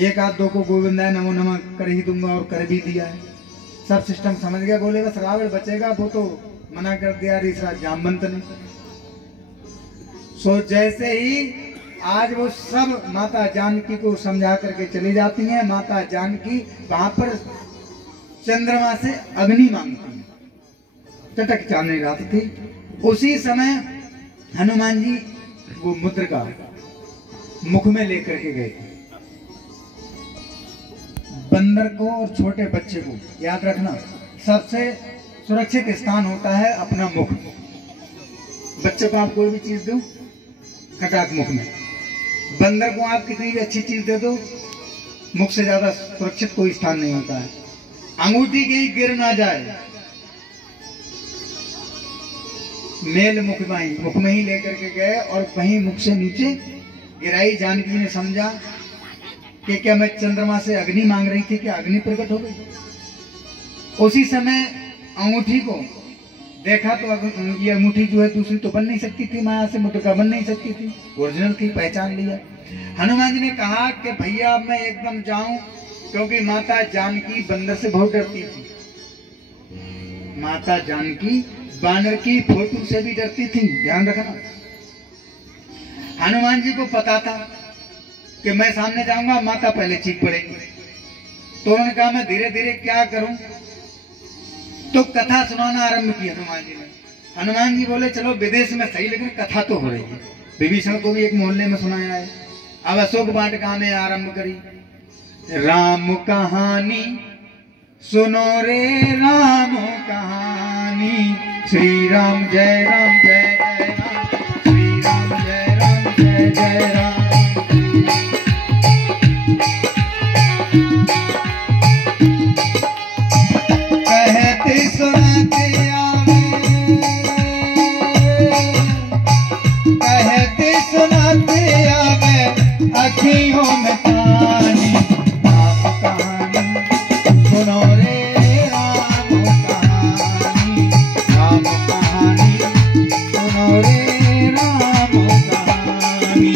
एक आध दो को गोविंदाय नमो नमः कर ही दूंगा और कर भी दिया है। सब सिस्टम समझ गया। बोले बस रावण बचेगा, वो तो मना कर दिया, रीसरा जामवंत ने। सो जैसे ही आज वो सब माता जानकी को समझा करके चली जाती हैं। माता जानकी वहां पर चंद्रमा से अग्नि मांगती है। चटक चांदनी रात थी। उसी समय हनुमान जी वो मुद्रिका मुख में लेकर के गए। बंदर को और छोटे बच्चे को याद रखना, सबसे सुरक्षित स्थान होता है अपना मुख। बच्चे को आप कोई भी चीज दो, खटाक मुख में। बंदर को आप कितनी भी अच्छी चीज दे दो, मुख से ज्यादा सुरक्षित कोई स्थान नहीं होता है। अंगूठी कहीं गिर ना जाए, मेल मुख में ही लेकर के गए और वहीं मुख से नीचे गिराई। जानकी ने समझा कि क्या मैं चंद्रमा से अग्नि मांग रही थी, क्या अग्नि प्रकट हो गई। उसी समय अंगूठी को देखा तो ये अंगूठी जो है दूसरी तो बन नहीं सकती थी, माया से मुद्रिका बन नहीं सकती थी, ओरिजिनल थी, पहचान लिया। हनुमान जी ने कहा कि भैया मैं एकदम जाऊं, क्योंकि माता जानकी बंदर से बहुत डरती थी। माता जानकी बानर की फोटो से भी डरती थी, ध्यान रखना। हनुमान जी को पता था कि मैं सामने जाऊंगा माता पहले चीख पड़ेगी, तो उन्होंने कहा मैं धीरे धीरे क्या करूं। तो कथा सुनाना आरंभ की हनुमान जी ने। हनुमान जी बोले चलो विदेश में सही, लेकिन कथा तो हो रही है। विभीषण को भी एक मोहल्ले में सुनाया है। अब अशोक वाटिका में आरंभ करी। राम कहानी सुनो रे राम कहानी, श्री राम जय राम जय जय राम, श्री राम जय राम जय जय राम। कहते सुनाते आवे, कहते सुनाते आवे अखियों में पानी। राम कहानी सुनो रे राम कहानी, राम कहानी सुनो रे राम कहानी।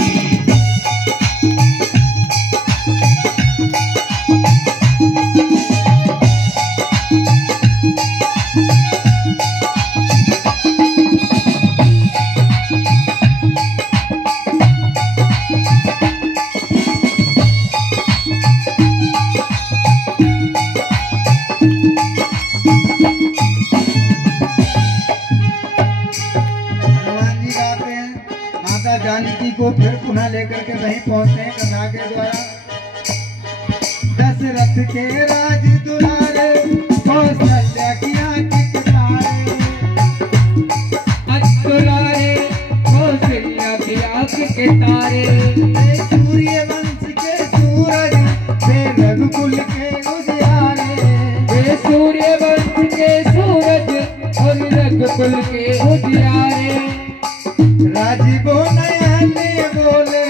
जानकी को फिर पुनः लेकर के वहीं पहुंचते हैं कन्हा के द्वारा। दशरथ के राज दुलारे, कौशल्या की आंख तारे, दुलारे कौशल्या की आंख के तारे। सूर्य वंश के सूरज, वे रघुकुल के उजियारे, वे सूर्य वंश के सूरज और रघुकुल के उजियारे। राजीवो नयने बोले,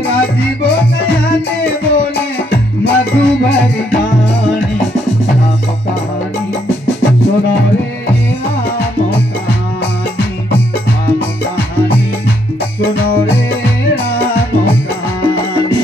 राजीवो नयने बोले मधुबर वाणी। राम कहानी सुनो रे राम कहानी, राम कहानी सुनो रे राम कहानी।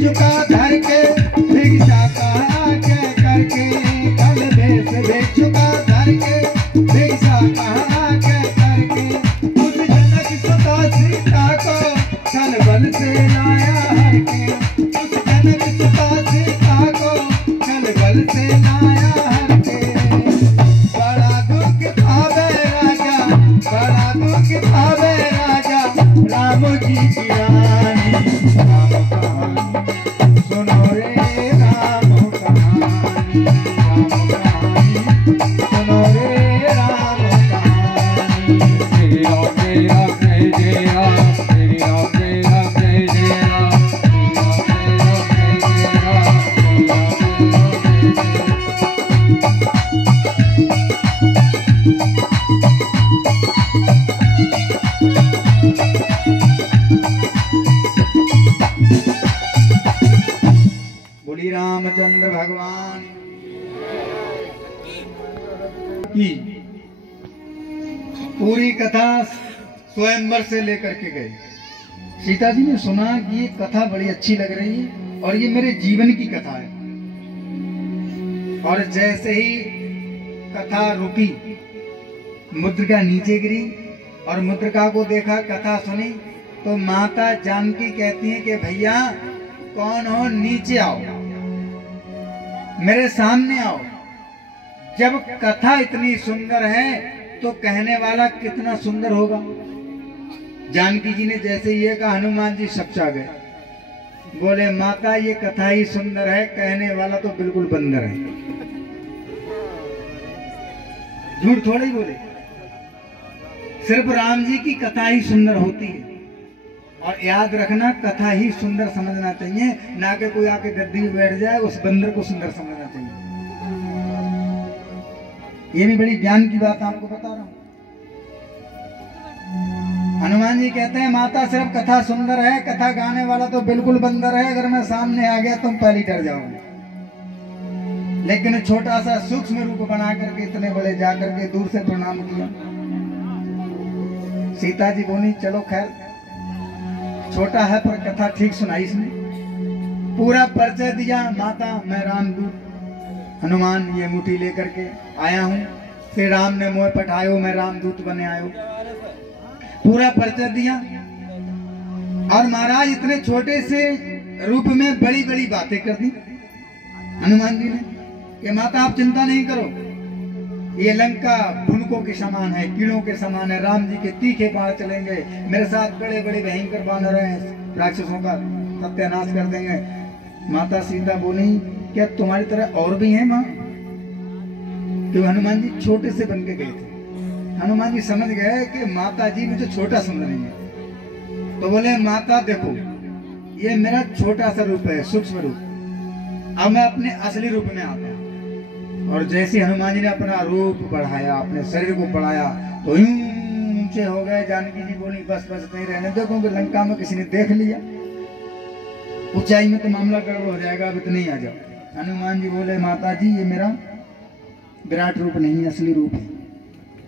बेचुका धर के भिक्षा कहा के करके कल भेष बेचुका धर के भिक्षा कहा के करके उस जनक सुता सीता को कल बल से लाया हर के उस जनक सुता सीता को कल बल से लाया हर के बड़ा दुख पावे राजा बड़ा दुख पावे राजा राम जी की रानी राम कहानी सुनो रे राम कहानी सुनो रे राम कहानी श्री राम जय राम जय जय राम श्री राम जय राम जय जय राम श्री राम जय राम जय जय बोली रामचंद्र भगवान की पूरी कथा स्वयंवर से लेकर के गए। सीता जी ने सुना कि ये कथा बड़ी अच्छी लग रही है और ये मेरे जीवन की कथा है। और जैसे ही कथा रुकी मुद्रिका नीचे गिरी और मुद्रिका को देखा, कथा सुनी तो माता जानकी कहती है कि भैया कौन हो, नीचे आओ, मेरे सामने आओ। जब कथा इतनी सुंदर है तो कहने वाला कितना सुंदर होगा। जानकी जी ने जैसे ये कहा, हनुमान जी सपचा गए, बोले माता ये कथा ही सुंदर है, कहने वाला तो बिल्कुल बंदर है। झूठ थोड़े ही बोले, सिर्फ राम जी की कथा ही सुंदर होती है। और याद रखना, कथा ही सुंदर समझना चाहिए, ना कि कोई आके गद्दी में बैठ जाए उस बंदर को सुंदर समझना चाहिए। ये भी बड़ी ज्ञान की बात आपको बता रहा हूं। हनुमान जी कहते हैं माता सिर्फ कथा सुंदर है, कथा गाने वाला तो बिल्कुल बंदर है। अगर मैं सामने आ गया तुम पहले डर जाओगे। लेकिन छोटा सा सूक्ष्म रूप बना करके इतने बड़े जाकर के दूर से प्रणाम किया। सीता जी बोली चलो खैर, छोटा है पर कथा ठीक सुनाई इसने। पूरा परिचय दिया, माता मैं रामदूत हनुमान ये मुट्ठी लेकर के आया हूँ, श्री राम ने मोह पठायो, मैं रामदूत बने आयो। पूरा परिचय दिया। और महाराज इतने छोटे से रूप में बड़ी बड़ी बातें कर दी हनुमान जी ने कि माता आप चिंता नहीं करो, ये लंका भुनकों के समान है, कीड़ों के समान है, राम जी के तीखे बाण चलेंगे, मेरे साथ बड़े बड़े भयंकर बानर हैं, राक्षसों का सत्यानाश कर देंगे। माता सीता बोली क्या तुम्हारी तरह और भी हैं माँ? क्यों हनुमान जी छोटे से बन के गए थे। हनुमान जी समझ गए कि माता जी मुझे छोटा समझ रही है, तो बोले माता देखो ये मेरा छोटा सा रूप है, सूक्ष्म रूप, अब मैं अपने असली रूप में आता हूँ। और जैसे हनुमान जी ने अपना रूप बढ़ाया, अपने शरीर को बढ़ाया, तो ऊंचे हो गए। जानकी जी बोली बस बस नहीं रहने दो, क्योंकि लंका में किसी ने देख लिया, ऊंचाई में तो मामला गड़बड़ हो जाएगा, अब इतने ही आ जाओ। हनुमान जी बोले माता जी ये मेरा विराट रूप नहीं, असली रूप है।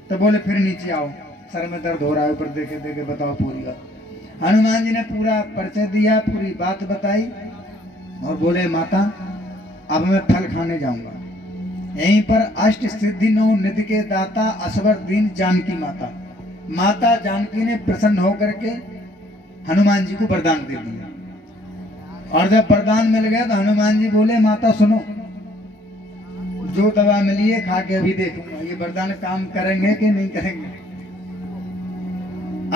तो बोले फिर नीचे आओ, सर में दर्द हो रहा है, ऊपर देखे देखे बताओ पूरी बात। हनुमान जी ने पूरा परिचय दिया, पूरी बात बताई और बोले माता अब मैं फल खाने जाऊंगा। यहीं पर अष्ट सिद्धि 9 निधि के दाता असवर दीन जानकी माता, माता जानकी ने प्रसन्न होकर के हनुमान जी को वरदान दे दिया। और जब वरदान मिल गया तो हनुमान जी बोले माता सुनो, जो दवा मिली है खा के अभी देखूंगा ये वरदान काम करेंगे कि नहीं करेंगे।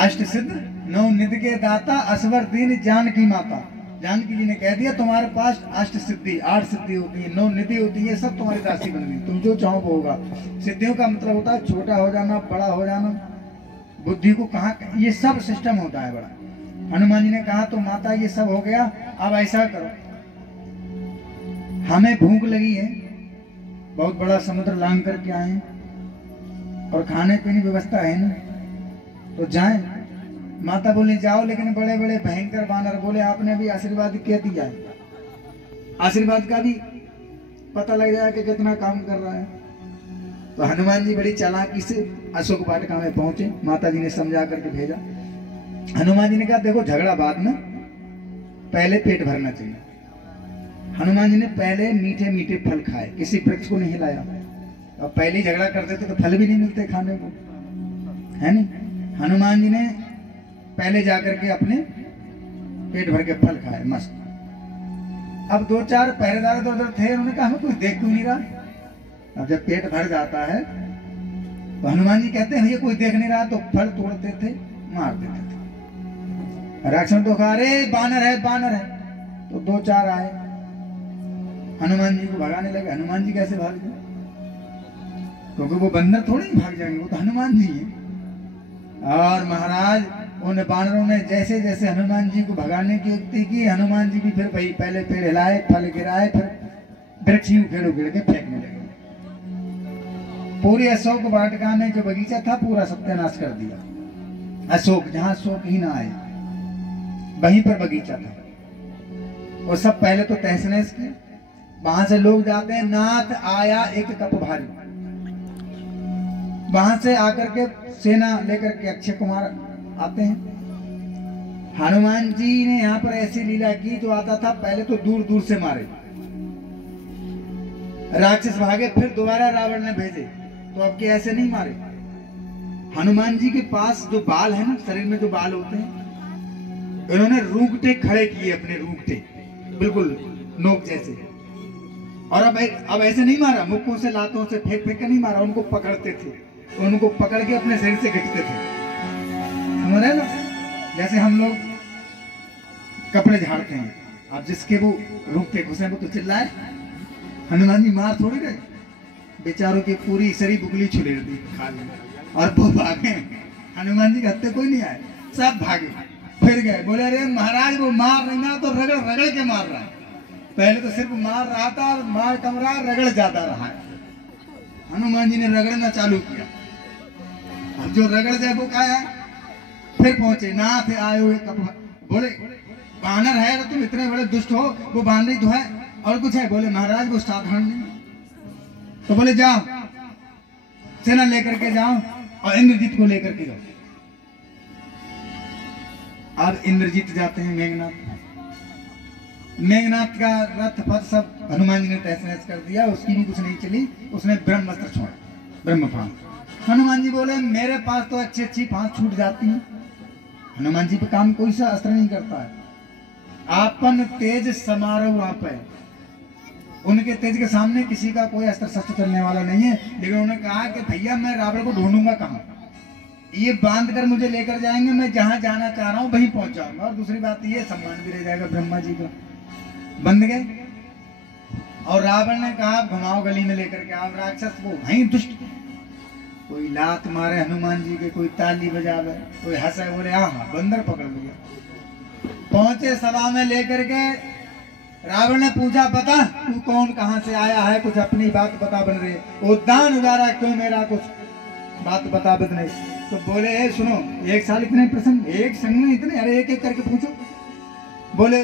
अष्ट सिद्ध 9 निधि के दाता असवर दीन जानकी माता, जानकी जी ने कह दिया तुम्हारे पास अष्ट सिद्धि 8 सिद्धि होती है, 9 निधि होती है, सब तुम्हारी दासी बन गई, तुम जो चाहो वो होगा। सिद्धियों का मतलब होता है छोटा हो जाना, बड़ा हो जाना, बुद्धि को कहाँ, ये सब सिस्टम होता है बड़ा। हनुमान जी ने कहा तो माता ये सब हो गया, अब ऐसा करो हमें भूख लगी है, बहुत बड़ा समुद्र लांग करके आए और खाने पीने की व्यवस्था है ना, तो जाएं। माता बोली जाओ, लेकिन बड़े बड़े भयंकर बानर बोले आपने भी आशीर्वाद क्या दिया है, आशीर्वाद का भी पता लग जाए कि कितना काम कर रहा है। तो हनुमान जी बड़ी चालाकी से अशोक वाटिका में पहुंचे, माता जी ने समझा करके भेजा। हनुमान जी ने कहा देखो झगड़ा बाद में, पहले पेट भरना चाहिए। हनुमान जी ने पहले मीठे मीठे फल खाए, किसी वृक्ष को नहीं हिलाया। और पहले झगड़ा करते थे तो फल भी नहीं मिलते खाने को, है नहीं। हनुमान जी ने पहले जाकर के अपने पेट भर के फल खाए मस्त। अब 2-4 पहरेदार तो उधर थे, उन्होंने कहा हमें कोई देख क्यों नहीं रहा। अब जब पेट भर जाता है तो हनुमान जी कहते हैं ये कोई देख नहीं रहा, तो फल तोड़ते थे, मार देते थे। राक्षस तो कहा अरे बानर है बानर है, तो 2-4 आए, हनुमान जी को भगाने लगे। हनुमान जी कैसे भाग गए, क्योंकि वो बंदर थोड़ी भाग जाएंगे, वो तो हनुमान जी है। और महाराज उन बानरों ने जैसे जैसे हनुमान जी को भगाने की युक्ति की, हनुमान जी भी फिर वही पहले पेड़ हिलाए, फल गिराए, फिर वृक्ष ही उखेड़ उखेड़ के फेंकने लगे। पूरी अशोक वाटिका में जो बगीचा था पूरा सत्यानाश कर दिया। अशोक, जहां अशोक ही ना आए वहीं पर बगीचा था, वो सब पहले तो तहस नहस किया। वहां से लोग जाते हैं, नाथ आया एक कप भारी। वहां से आकर के सेना लेकर के अक्षय कुमार आते हैं। हनुमान जी ने यहाँ पर ऐसी लीला की, जो आता था पहले तो दूर दूर से मारे, राक्षस भागे, फिर दोबारा रावण ने भेजे, तो अब के ऐसे नहीं मारे। हनुमान जी के पास जो बाल है ना, शरीर में जो बाल होते हैं, इन्होंने रूंगटे खड़े किए, अपने रूंगटे बिल्कुल नोक जैसे। और अब ऐसे नहीं मारा, मुक्कों से लातों से फेंक फेंक कर नहीं मारा, उनको पकड़ते थे, उनको पकड़ के अपने शरीर से खींचते थे, समझ रहे ना, जैसे हम लोग कपड़े झाड़ते हैं। अब जिसके वो रूंगटे घुसे वो तो चिल्लाए। हनुमान जी मार थोड़ी गए, बेचारों की पूरी शरीर बुगली छुलेर दी खाली, और वो भागे। हनुमान जी के हत्थे कोई नहीं आए, सब भागे, फिर गए, बोले अरे महाराज वो मार नहीं ना, तो रगड़ रगड़ के मार रहा है। पहले तो सिर्फ मार रहा था, मार कम रहा, रगड़ ज्यादा रहा है। हनुमान जी ने रगड़ना चालू किया। अब जो रगड़ जाए वो क्या है, फिर पहुंचे, नाथ आए हुए कप। बोले बानर है, तुम इतने बड़े दुष्ट हो, वो बानर तो है और कुछ है। बोले महाराज वो साधारण नहीं। तो बोले जाओ, सेना लेकर के जाओ और इंद्रजीत को लेकर के जाओ। अब इंद्रजीत जाते हैं मेघनाथ। मेघनाथ का रथ पथ सब हनुमान जी ने तहस नहस कर दिया, उसकी भी कुछ नहीं चली, उसने ब्रह्मास्त्र छोड़ा, ब्रह्मफान। हनुमान जी बोले मेरे पास तो अच्छी अच्छी फांस छूट जाती है। हनुमान जी पे काम कोई सा अस्त्र नहीं करता है, आपन तेज समारोह आप है, उनके तेज के सामने किसी का कोई अस्त्र शस्त्र चलने वाला नहीं है। लेकिन उन्होंने कहा कि भैया मैं रावण को ढूंढूंगा कहाँ, ये बांध कर मुझे लेकर जाएंगे, मैं जहां जाना चाह रहा हूं वहीं पहुंच जाऊंगा, और दूसरी बात ये सम्मान भी रह जाएगा ब्रह्मा जी का। बंद गए, और रावण ने कहा घुमाओ गली में लेकर के आओ। राक्षस वो वहीं दुष्ट, कोई लात मारे हनुमान जी के, कोई ताली बजावे, कोई हंसे, बोले हाँ हाँ बंदर पकड़ लिया। पहुंचे सभा में लेकर के, रावण ने पूछा बता तू कौन, कहां से आया है, कुछ अपनी बात बता। बन रहे उद्यान उजारा क्यों मेरा, कुछ बात बता बदले। तो बोले सुनो, एक साल इतने प्रसंग, एक संग में इतने, अरे एक एक करके पूछो। बोले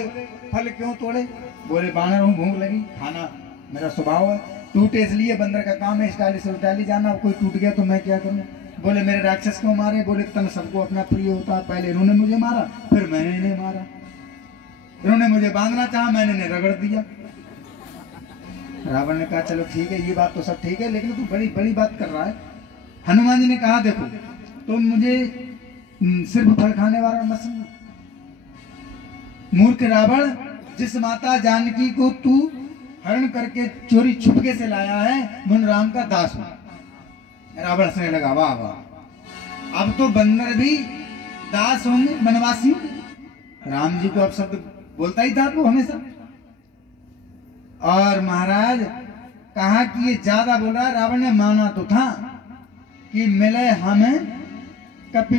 फल क्यों तोड़े, बोले बानर हूँ, भूख लगी, खाना मेरा स्वभाव है, टूटे इसलिए, बंदर का काम है, इस डाली से उस डाली जाना, कोई टूट गया तो मैं क्या करूँ। बोले मेरे राक्षस क्यों मारे, बोले तन सबको अपना प्रिय होता है, पहले इन्होंने मुझे मारा, फिर मैंने इन्हें मारा, इन्होंने मुझे बांधना चाहा, मैंने इन्हें रगड़ दिया। रावण ने कहा चलो ठीक है, ये बात तो सब ठीक है, लेकिन तू बड़ी बड़ी बात कर रहा है। हनुमान जी ने कहा देखो तुम मुझे सिर्फ फल खाने वाला मत समझो, मूर्ख रावण, जिस माता जानकी को तू हरण करके चोरी छुपके से लाया है, मुन राम का दास हो। रावण हंसने लगा, वाह वाह, अब तो बंदर भी दास होंगे, वनवासी होंगे। राम जी को अब शब्द बोलता ही था वो हमेशा। और महाराज कहा कि ये ज्यादा बोल रहा है। रावण ने माना तो था कि मिले हमें कभी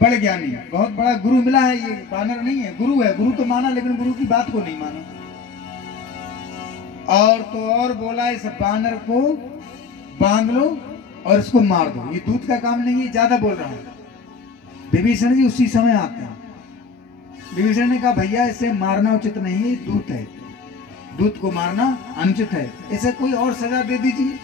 बड़ ज्ञानी, बहुत बड़ा गुरु मिला है, ये बानर नहीं है, गुरु है, गुरु तो माना, लेकिन गुरु की बात को नहीं माना। और तो और बोला इस बानर को बांध लो और इसको मार दो, ये दूध का काम नहीं है, ज्यादा बोल रहा है। विभीषण जी उसी समय आते हैं। विभीषण ने कहा भैया इसे मारना उचित नहीं है, दूत है, दूत को मारना अनुचित है, इसे कोई और सजा दे दीजिए।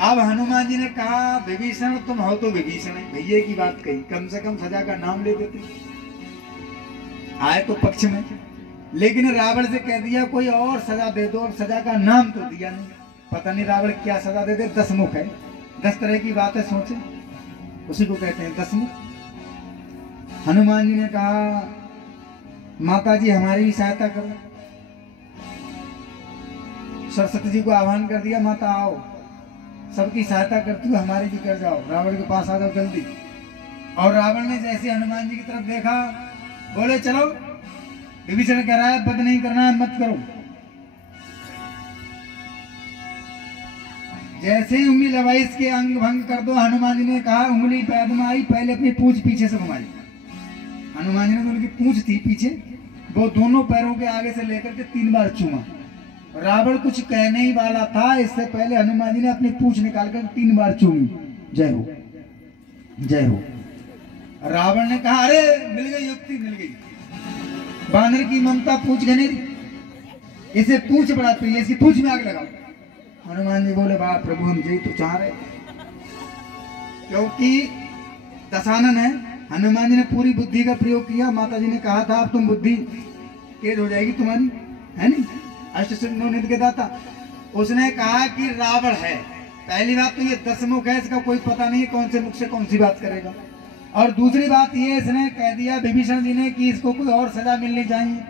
अब हनुमान जी ने कहा विभीषण तुम हो तो विभीषण है, भैया की बात कही, कम से कम सजा का नाम ले देते। आए तो पक्ष में, लेकिन रावण से कह दिया कोई और सजा दे दो, और सजा का नाम तो दिया नहीं। पता नहीं रावण क्या सजा दे दे। 10 मुख है, 10 तरह की बातें सोचे, उसी को कहते हैं 10 मुख। हनुमान जी ने कहा माता जी हमारी भी सहायता करो। सरस्वती जी को आह्वान कर दिया, माता आओ, सबकी सहायता करती हो, हमारी भी कर जाओ, रावण के पास आ जाओ जल्दी। और रावण ने जैसे हनुमान जी की तरफ देखा, बोले चलो, विभीषण कह रहा है वध नहीं करना है, मत करो। जैसे ही उंगली लगाई इसके अंग भंग कर दो। हनुमान जी ने कहा उंगली पैद में आई, पहले अपनी पूंछ पीछे से घुमाई। हनुमान जी ने उनकी पूंछ थी पीछे, वो दोनों पैरों के आगे से लेकर के 3 बार चूमा। रावण कुछ कहने ही वाला था, इससे पहले हनुमान जी ने अपनी पूंछ निकाल कर 3 बार चूमी। जय हो, जय हो। रावण ने कहा अरे मिल गई युक्ति, मिल गई। बानर की ममता पूंछ घनेरी, इसे पूंछ बड़ा प्रिय, इसकी पूंछ में आग लगाओ। हनुमान जी बोले वाह प्रभु, हम जी तो चाह रहे, क्योंकि दशानन है। हनुमान जी ने पूरी बुद्धि का प्रयोग किया। माता जी ने कहा था अब तुम बुद्धि तेज हो जाएगी तुम्हारी, है नहीं, अष्ट सिद्धि निधि के दाता। उसने कहा कि रावण है, पहली बात तो ये 10 मुख है, इसका कोई पता नहीं कौन से मुख से कौन सी बात करेगा। और दूसरी बात ये इसने कह दिया विभीषण जी ने कि इसको कोई और सजा मिलनी चाहिए।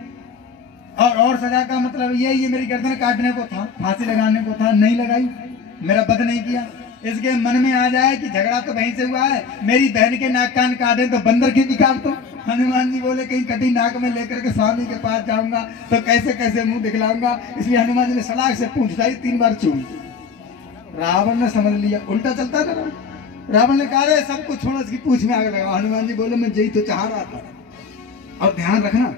और सजा का मतलब ये मेरी गर्दन काटने को था, फांसी लगाने को था, नहीं लगाई, मेरा वध नहीं किया। इसके मन में आ जाए कि झगड़ा तो वहीं से हुआ है, मेरी बहन के नाक कान काटे तो बंदर के भी काट दो। हनुमान जी बोले कहीं कटी नाक में लेकर के स्वामी के पास जाऊंगा तो कैसे कैसे मुंह दिखलाऊंगा। इसलिए हनुमान जी ने सलाह से पूछ लाई, 3 बार चूम। रावण ने समझ लिया, उल्टा चलता था। रावण ने कहा रे सब कुछ छोड़ो, इसकी पूंछ में आग लगाओ। हनुमान जी बोले मैं यही तो चाह रहा था। और ध्यान रखना,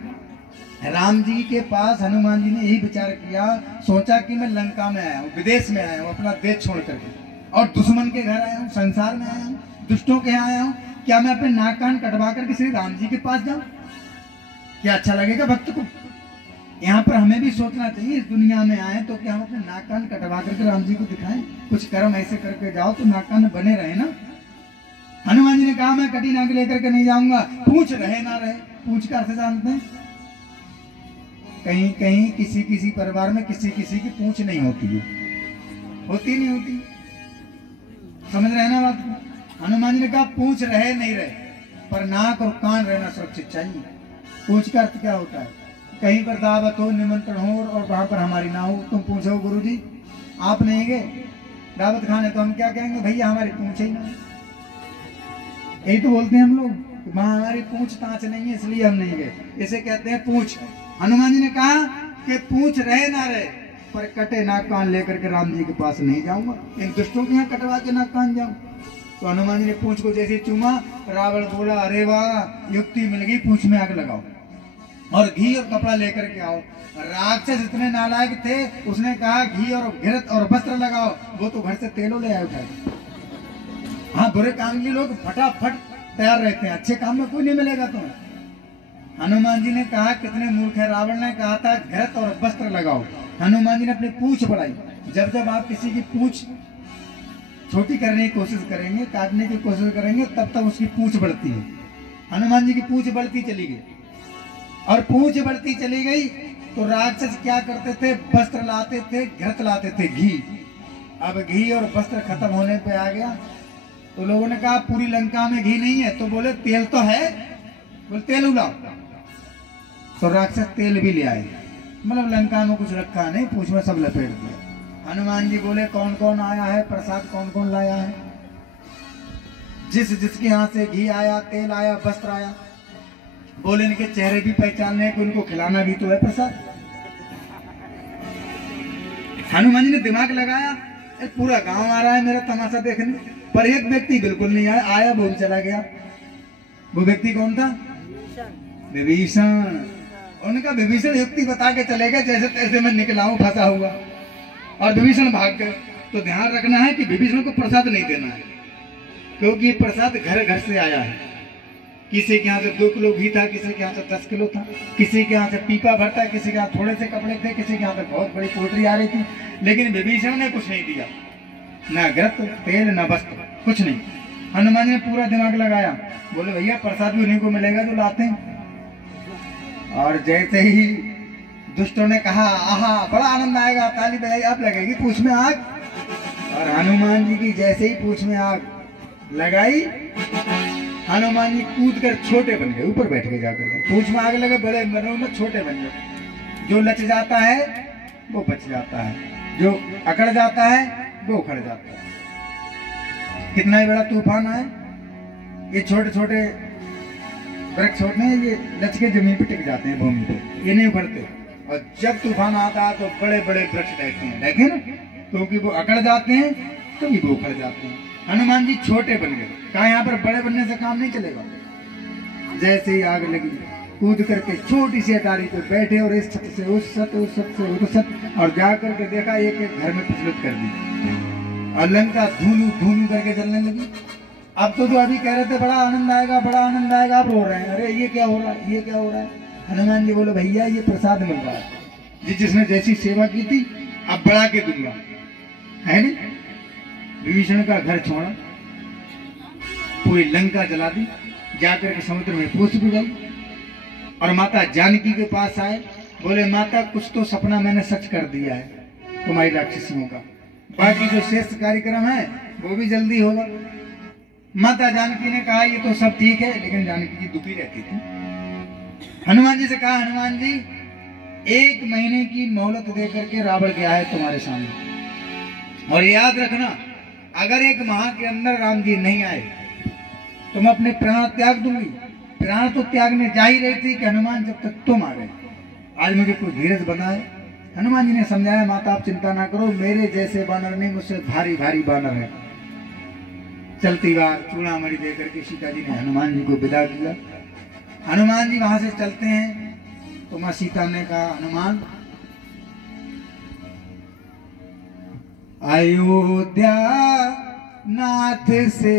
राम जी के पास हनुमान जी ने यही विचार किया, सोचा कि मैं लंका में आया हूँ, विदेश में आया हूँ, अपना देश छोड़ करके, और दुश्मन के घर आया हूँ, संसार में आया हूँ, दुष्टों के यहाँ आया हूँ। क्या मैं अपने नाक कान कटवा करके श्री राम जी के पास जाऊं? क्या अच्छा लगेगा भक्त को? यहाँ पर हमें भी सोचना चाहिए, इस दुनिया में आए तो क्या हम अपने नाक कान कटवा करके राम जी को दिखाएं? कुछ कर्म ऐसे करके जाओ तो नाक कान बने रहे ना। हनुमान जी ने कहा मैं कटी नाक लेकर के नहीं जाऊंगा, पूछ रहे ना रहे। पूछ का अर्थ जानते हैं? कहीं कहीं किसी किसी परिवार में किसी किसी की पूछ नहीं होती है, होती नहीं होती, समझ रहे ना बात को? हनुमान जी ने कहा पूछ रहे नहीं रहे, पर नाक और कान रहना सुरक्षित चाहिए। पूछ का अर्थ क्या होता है? कहीं पर दावत हो, निमंत्रण हो और वहां पर हमारी ना हो, तुम पूछो गुरुजी आप नहीं गए दावत खाने, तो हम क्या कहेंगे? भैया हमारी पूछ ही ना। यही तो बोलते हैं हम लोग, वहां हमारी पूछ ताछ नहीं है इसलिए हम नहीं गए, इसे कहते हैं पूछ। हनुमान जी ने कहा कि पूछ रहे ना रहे, पर कटे नाक कान लेकर के राम जी के पास नहीं जाऊंगा, इन दुष्टों के यहाँ कटवा के नाक कान जाऊं। तो हनुमान जी ने पूछ को जैसे चूमा, रावण बोला अरे वाह युक्ति मिल गई, पूछ में आग लगाओ और घी और कपड़ा लेकर के आओ। राक्षस इतने नालायक थे, उसने कहा घी और घृत और वस्त्र लगाओ, वो तो घर से तेलों ले आए उठाए। हाँ बुरे काम के लोग फटाफट तैयार रहते हैं, अच्छे काम में कोई नहीं मिलेगा तुम्हें। हनुमान जी ने कहा कितने मूर्ख है। रावण ने कहा था घृत और वस्त्र लगाओ, हनुमान जी ने अपनी पूंछ बढ़ाई। जब जब आप किसी की पूंछ छोटी करने की कोशिश करेंगे, काटने की कोशिश करेंगे, तब तब उसकी पूंछ बढ़ती है। हनुमान जी की पूंछ बढ़ती चली गई, और पूंछ बढ़ती चली गई तो राक्षस क्या करते थे? वस्त्र लाते थे, घृत लाते थे, घी। अब घी और वस्त्र खत्म होने पे आ गया तो लोगों ने कहा पूरी लंका में घी नहीं है, तो बोले तेल तो है, बोले तेल उलाओ। तो राक्षस तेल भी ले आए, मतलब लंका में कुछ रखा नहीं, पूंछ में सब लपेट दिया। हनुमान जी बोले कौन कौन आया है, प्रसाद कौन कौन लाया है? जिसके यहाँ से घी आया, तेल आया, वस्त्र आया, बोले इनके चेहरे भी पहचानने को, इनको खिलाना भी तो है प्रसाद। हनुमान जी ने दिमाग लगाया, पूरा गांव आ रहा है मेरा तमाशा देखने, पर एक व्यक्ति बिल्कुल नहीं आया, वो भी चला गया। वो व्यक्ति कौन था? विभीषण। उनका विभीषण युक्ति बता के चले गए, जैसे तैसे मैं निकला हूं फंसा हुआ, और विभीषण भाग गए। तो ध्यान रखना है कि विभीषण को प्रसाद नहीं देना है, क्योंकि ये प्रसाद घर घर से आया है। किसी के यहाँ से 2 किलो घी था, किसी के यहाँ से 10 किलो था, किसी के यहाँ से पीपा भरता, किसी के यहाँ थोड़े से कपड़े थे, किसी के यहाँ से बहुत बड़ी पोटली आ रही थी। लेकिन विभीषण ने कुछ नहीं दिया, ना घृत, तेल, ना वस्त्र, कुछ नहीं। हनुमान जी ने पूरा दिमाग लगाया, बोले भैया प्रसाद भी उन्हीं को मिलेगा जो लाते हैं। और जैसे ही दुष्टों ने कहा आहा बड़ा आनंद आएगा, ताली बजाई, अब लगेगी पूंछ में आग। और हनुमान जी की जैसे ही पूंछ में आग लगाई, हनुमान जी कूद कर छोटे बन गए, ऊपर बैठ गए जाकर। पूंछ में आग लगे, बड़े बनों में छोटे बन गए। जो लच जाता है वो बच जाता है, जो अकड़ जाता है वो उखड़ जाता है। कितना ही बड़ा तूफान आए, ये छोटे छोटे वृक्ष होते हैं, ये लच के जमीन पे टिक जाते हैं, भूमि पे, ये नहीं उखड़ते। और जब तूफान आता है तो बड़े बड़े वृक्ष रहते हैं, देखे ना, क्योंकि वो अकड़ जाते हैं तो भी वो उखड़ जाते हैं। हनुमान जी छोटे बन गए, कहा यहाँ पर बड़े बनने से काम नहीं चलेगा। जैसे ही आग लगी, कूद करके छोटी सी अटारी पे बैठे और इस छत से उस छत, उस छत से उस छत, और जा करके देखा एक एक घर में प्रचलित कर दी और लंका धूलू धूलू करके चलने लगी। अब तो जो अभी कह रहे थे बड़ा आनंद आएगा, बड़ा आनंद आएगा, अब रो रहे हैं, अरे ये क्या हो रहा है, ये क्या हो रहा है। हनुमान जी बोले भैया ये प्रसाद मिल रहा है, जिसने जैसी सेवा की थी अब बढ़ा के दूंगा, है नहीं। विभीषण का घर छोड़ा, पूरी लंका जला दी, जाकर के समुद्र में पूछ बुझाई और माता जानकी के पास आए। बोले माता कुछ तो सपना मैंने सच कर दिया है तुम्हारी राक्षसियों का, बाकी जो शेष कार्यक्रम है वो भी जल्दी होगा। माता जानकी ने कहा ये तो सब ठीक है, लेकिन जानकी जी दुखी रहती थी। हनुमान जी से कहा हनुमान जी 1 महीने की मोहलत दे करके रावण गया है तुम्हारे सामने, और याद रखना अगर 1 माह के अंदर राम जी नहीं आए तो मैं अपने प्राण त्याग दूंगी। प्राण तो त्यागने जा ही रही थी कि हनुमान जब तक तुम आ गए, आज मुझे कोई धीरज बना है। हनुमान जी ने समझाया माता आप चिंता ना करो, मेरे जैसे बानर नहीं, मुझसे भारी भारी बानर है। चलती बार चूड़ामणि दे करके सीता जी ने हनुमान जी को विदा किया। हनुमान जी वहां से चलते हैं तो माँ सीता ने कहा हनुमान अयोध्या नाथ से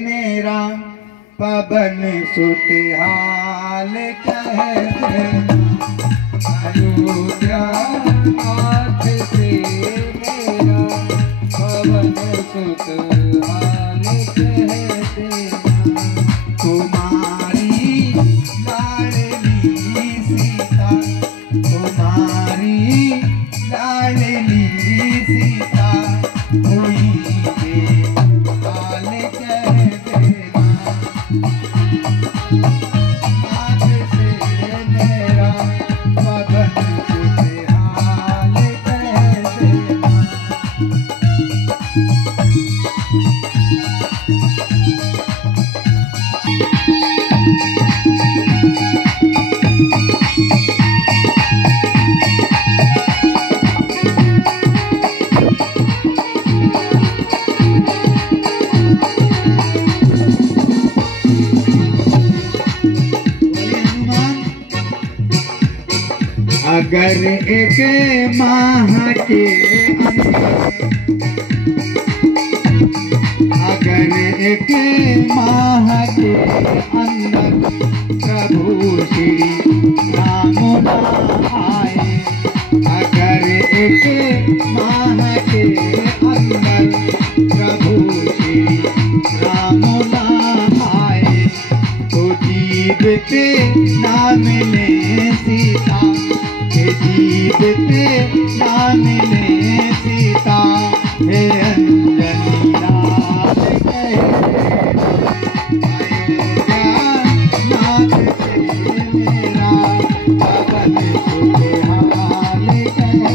मेरा पवन सुत हाल कहते, अयोध्या नाथ से मेरा पवन सुत हाल कहते, तुम्हारी लाडली सीता, तुम्हारी लाडली सीता हुई हाल कह देना, नाथ से मेरा पवन सुत हाल कह देना। अगर 1 माह के अंदर, अगर 1 माह के अंदर प्रभु श्री राम ना आए, अगर 1 माह के अंदर प्रभु श्री राम ना आए, तो जीवते ना मिले सीता, जीवते ना मिले सीता, हे अंजनी लाल कहे, अयोध्या नाथ से मेरा पवन सुत हाल कहे।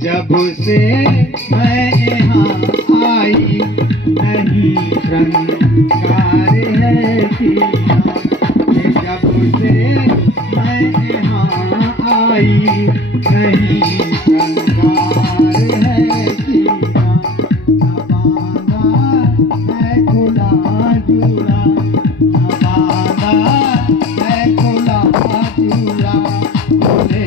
जब से मैं यहाँ आई नहीं श्रृंगार है किया, जब से मैं यहाँ आई नहीं श्रृंगार है किया, न बांधा है खुला चूड़ा, न बांधा है खुला चूड़ा, बोले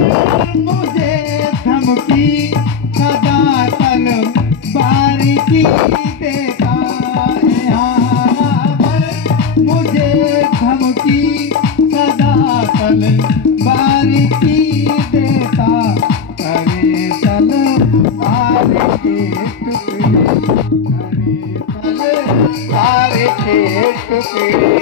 मुझे धमकी सदा तलवार की देता मुझे धमकी सदा तलवार की देता करे तलवार के टुकड़े करे तलवार के टुकड़े